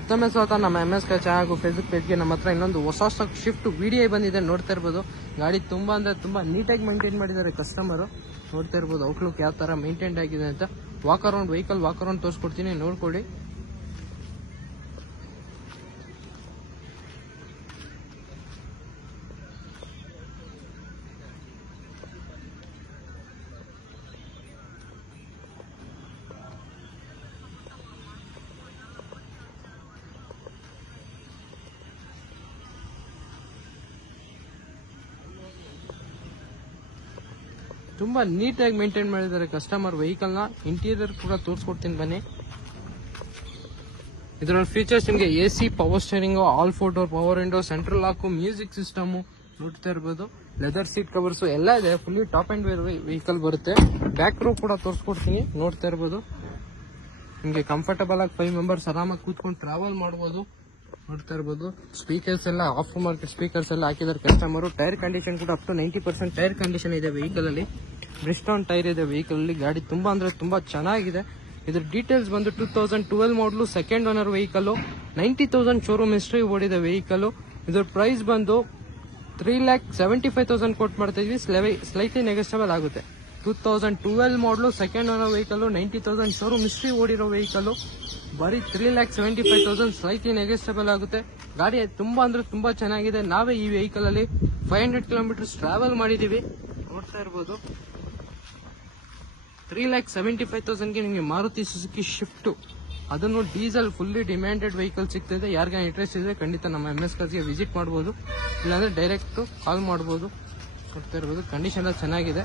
ಮತ್ತೊಮ್ಮೆ ಸ್ವಾಗತ ನಮ್ಮ MSK ಚಾನಲ್ ಹಾಗೂ ಫೇಸ್ಬುಕ್ ಪೇಜ್ಗೆ. ನಮ್ಮ ಹತ್ರ ಇನ್ನೊಂದು ಹೊಸ ಸ್ಟಾಕ್ ಶಿಫ್ಟ್ ವಿಡಿಯೋ ಬಂದಿದೆ, ನೋಡ್ತಾ ಇರ್ಬೋದು. ಗಾಡಿ ತುಂಬಾ ಅಂದ್ರೆ ತುಂಬಾ ನೀಟಾಗಿ ಮೇಂಟೈನ್ ಮಾಡಿದ್ದಾರೆ ಕಸ್ಟಮರ್. ನೋಡ್ತಾ ಇರ್ಬೋದು ಔಟ್ಲುಕ್ ಯಾವ ತರ ಮೇಂಟೈನ್ ಆಗಿದೆ ಅಂತ. Walk around vehicle walk around ತೋರಿಸ್ಕೊಡ್ತೀನಿ, ನೋಡ್ಕೊಳ್ಳಿ. ತುಂಬಾ ನೀಟಾಗಿ ಮೇಂಟೈನ್ ಮಾಡಿದ್ದಾರೆ ಕಸ್ಟಮರ್ ವೆಹಿಕಲ್ ನ. ಇಂಟೀರಿಯರ್ ಕೂಡ ತೋರಿಸ್ಕೊಡ್ತೀನಿ ಬನ್ನಿ. ಇದರಲ್ಲಿ ಫೀಚರ್ಸ್ ನಿಮಗೆ AC, power steering, all 4 door power window, central lock, music system ನೋಡ್ತಾ ಇರ್ಬೋದು. ಲೆದರ್ ಸೀಟ್ ಕವರ್ಸ್ ಎಲ್ಲ ಇದೆ. Fully top end where vehicle ಬರುತ್ತೆ. ಬ್ಯಾಕ್ ರೋ ಕೂಡ ತೋರಿಸ್ಕೊಡ್ತೀನಿ, ನೋಡ್ತಾ ಇರ್ಬೋದು. ನಿಮಗೆ ಕಂಫರ್ಟಬಲ್ ಆಗಿ 5 ಮೆಂಬರ್ಸ್ ಆರಾಮಾಗಿ ಕೂತ್ಕೊಂಡು ಟ್ರಾವೆಲ್ ಮಾಡಬಹುದು. ನೋಡ್ತಾ ಇರ್ಬೋದು ಸ್ಪೀಕರ್ಸ್ ಎಲ್ಲ ಆಫ್ ಮಾರ್ಕೆಟ್ ಸ್ಪೀಕರ್ಸ್ ಎಲ್ಲ ಹಾಕಿದ್ದಾರೆ ಕಸ್ಟಮರ್. ಟೈರ್ ಕಂಡೀಷನ್ ಕೂಡ ಅಪ್ ಟು 90% ಟೈರ್ ಕಂಡೀಷನ್ ಇದೆ ವೆಹಿಕಲ್ ಅಲ್ಲಿ. ಬ್ರಿಸ್ಟೋನ್ ಟೈರ್ ಇದೆ ವೆಹಿಕಲ್ ಅಲ್ಲಿ. ಗಾಡಿ ತುಂಬಾ ಅಂದ್ರೆ ತುಂಬಾ ಚೆನ್ನಾಗಿದೆ. ಇದ್ರ ಡೀಟೇಲ್ಸ್ ಬಂದು 2012 ಮಾಡಲು, second owner vehicle, 90,000 showroom history ಓಡಿದೆ ವೆಹಿಕಲ್. ಇದ್ರ ಪ್ರೈಸ್ ಬಂದು 3,75,000 ಕೋಟ್ ಮಾಡ್ತಾ ಇದ್ವಿ. ಸ್ಲೈಟ್ಲಿ ನೆಗೋಷಿಯಬಲ್ ಆಗುತ್ತೆ. 2012 ಮಾಡಲು, second owner vehicle, 90,000 showroom history ಓಡಿರೋ ವೆಹಿಕಲ್. ಬರೀ 3,75,000 ಸ್ಲೈಟ್ಲಿ ನೆಗೋಷಿಯಬಲ್ ಆಗುತ್ತೆ. ಗಾಡಿ ತುಂಬಾ ಅಂದ್ರೆ ತುಂಬಾ ಚೆನ್ನಾಗಿದೆ. ನಾವೇ ಈ ವೆಹಿಕಲ್ ಅಲ್ಲಿ 500 ಕಿಲೋಮೀಟರ್ಸ್ ಟ್ರಾವೆಲ್ ಮಾಡಿದೀವಿ, ನೋಡ್ತಾ ಇರ್ಬೋದು. 3,75,000ಗೆ ನಿಮಗೆ ಮಾರುತಿ ಸುಜುಕಿ ಶಿಫ್ಟ್, ಅದನ್ನು ಡೀಸೆಲ್ ಫುಲ್ಲಿ ಡಿಮ್ಯಾಂಡೆಡ್ ವೆಹಿಕಲ್ ಸಿಗ್ತಿದೆ. ಯಾರಿಗ ಇಂಟ್ರೆಸ್ಟ್ ಇದೆ ಖಂಡಿತ ನಮ್ಮ MSK ಗೆ ವಿಸಿಟ್ ಮಾಡಬಹುದು, ಇಲ್ಲಾಂದ್ರೆ ಡೈರೆಕ್ಟ್ ಕಾಲ್ ಮಾಡಬಹುದು. ನೋಡ್ತಾ ಇರ್ಬೋದು ಕಂಡೀಷನ್ ಎಲ್ಲ ಚೆನ್ನಾಗಿದೆ.